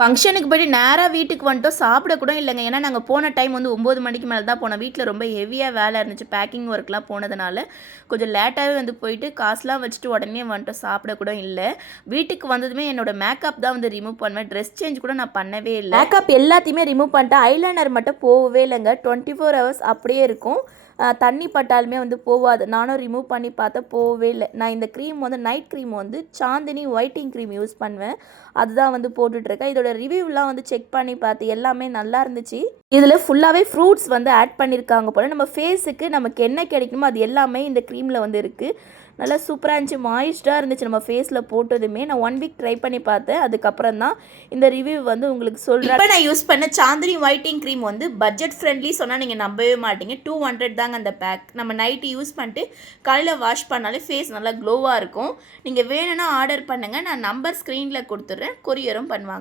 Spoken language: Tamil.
ஃபங்ஷனுக்கு போய்ட்டு நேரா வீட்டுக்கு வந்துட்டோம். சாப்பிட கூட இல்லைங்க. ஏன்னா நாங்கள் போன டைம் வந்து 9 மணிக்கு மேலே தான் போனோம். வீட்டில் ரொம்ப ஹெவியாக வேலை இருந்துச்சு. பேக்கிங் ஒர்க்லாம் போனதுனால கொஞ்சம் லேட்டாகவே வந்து போயிட்டு காசுலாம் வச்சுட்டு உடனே வந்துட்டோம். சாப்பிட கூட இல்லை. வீட்டுக்கு வந்ததுமே என்னோட மேக்கப் தான் வந்து ரிமூவ் பண்ணுவேன். ட்ரெஸ் சேஞ்ச் கூட நான் பண்ணவே இல்லை. மேக்கப் எல்லாத்தையுமே ரிமூவ் பண்ணிட்டேன். ஐலைனர் மட்டும் போகவே இல்லைங்க. 24 ஹவர்ஸ் அப்படியே இருக்கும். தண்ணி பட்டாலுமே வந்து போகாது. நானும் ரிமூவ் பண்ணி பார்த்தா போகவே இல்லை. நான் இந்த க்ரீம் வந்து நைட் க்ரீம் வந்து சாந்தினி ஒயிட்டிங் க்ரீம் யூஸ் பண்ணுவேன். அதுதான் வந்து போட்டுட்ருக்கேன். இதோட ரிவ்யூலாம் வந்து செக் பண்ணி பார்த்து எல்லாமே நல்லா இருந்துச்சு. இதில் ஃபுல்லாகவே ஃப்ரூட்ஸ் வந்து ஆட் பண்ணியிருக்காங்க போல். நம்ம ஃபேஸுக்கு நமக்கு என்ன கிடைக்கணுமோ அது எல்லாமே இந்த க்ரீமில் வந்து இருக்குது. நல்லா சூப்பராக இருந்துச்சு. மாய்ஸ்டாக இருந்துச்சு நம்ம ஃபேஸில் போட்டதுமே. நான் 1 வீக் ட்ரை பண்ணி பார்த்தேன். அதுக்கப்புறம் தான் இந்த ரிவ்யூ வந்து உங்களுக்கு சொல்கிறேன். இப்போ நான் யூஸ் பண்ண சாந்தினி ஒயிட்டிங் க்ரீம் வந்து பட்ஜெட் ஃப்ரெண்ட்லி சொன்னால் நீங்கள் நம்பவே மாட்டீங்க. 200 தாங்க அந்த பேக். நம்ம நைட்டு யூஸ் பண்ணிட்டு காலையில் வாஷ் பண்ணாலே ஃபேஸ் நல்லா க்ளோவாக இருக்கும். நீங்கள் வேணும்னா ஆர்டர் பண்ணுங்கள். நான் நம்பர் ஸ்க்ரீனில் கொடுத்துட்றேன். கொரியரும் பண்ணுவாங்க.